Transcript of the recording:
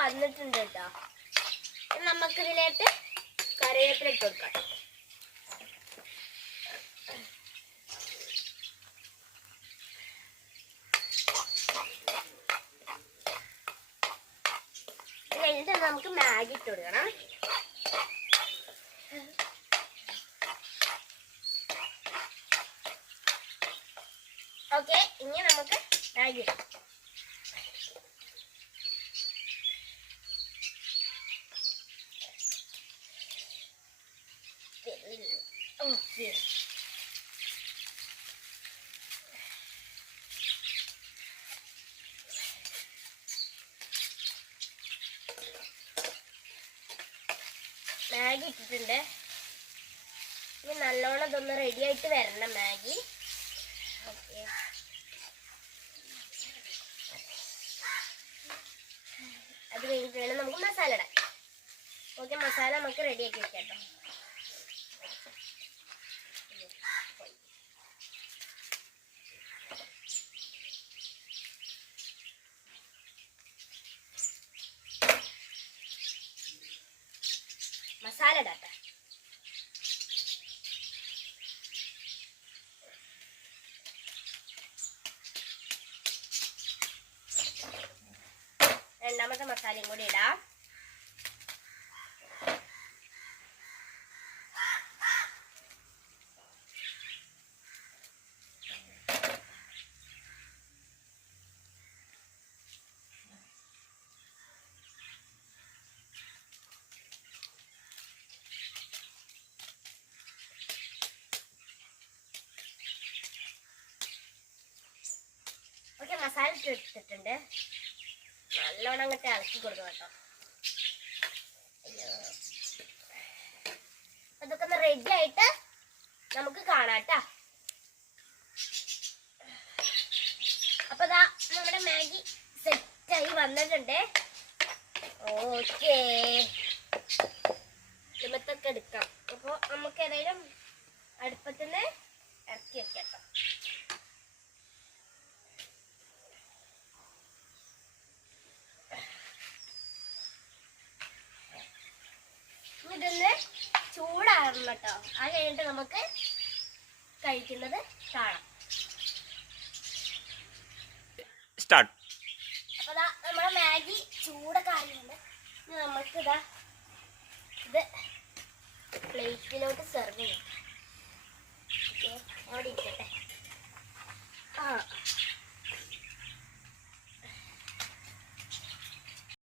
വന്നിട്ടുണ്ട് കേട്ടോ. നമുക്കിതിലേക്ക് കറിവേപ്പില ഇട്ട് കൊടുക്കാം. കഴിഞ്ഞിട്ട് നമുക്ക് മാഗി ഇട്ട് കൊടുക്കണം. ഓക്കെ, ഇനി നമുക്ക് മാഗി ഇടാം. ഓക്കെ, മാഗി ഇട്ടിട്ടുണ്ട്. ഇനി നല്ലോണം ഇതൊന്ന് റെഡി ആയിട്ട് വരണം മാഗി. ഓക്കെ, അത് കഴിഞ്ഞിട്ട് വേണം നമുക്ക് മസാല ഇടാൻ. ഓക്കെ, മസാല നമുക്ക് റെഡി ആക്കി വെക്കാം കേട്ടോ. മസാല ഇടാട്ടെ. രണ്ടാമത്തെ മസാലയും കൂടി ഇടാം. ഓക്കെ, മസാല ഇട്ടിട്ടുണ്ട്. നല്ലോണം അങ്ങോട്ട് ഇളക്കി കൊടുക്കും കേട്ടോ. അതൊക്കെ ഒന്ന് റെഡി ആയിട്ട് നമുക്ക് കാണാട്ടാ. അപ്പൊ ദാ നമ്മുടെ മാഗി സെറ്റായി വന്നിട്ടുണ്ട്. ഓക്കേ, ഇതൊക്കെ എടുക്കാം. അപ്പോൾ നമുക്ക് ഏതായാലും അടുപ്പത്തുനിന്ന് ഇറക്കി വെക്കാം. ഇതൊന്ന് ചൂടാറണം കേട്ടോ. അത് കഴിഞ്ഞിട്ട് നമുക്ക് കഴിക്കുന്നത് കാണാം. അപ്പൊ നമ്മുടെ മാഗി ചൂടൊക്കെ ആറിയുണ്ട്. നമുക്ക് ഇത് പ്ലേറ്റിലോട്ട് സെർവ് ചെയ്യാം. അവിടെ ഇരിക്കട്ടെ.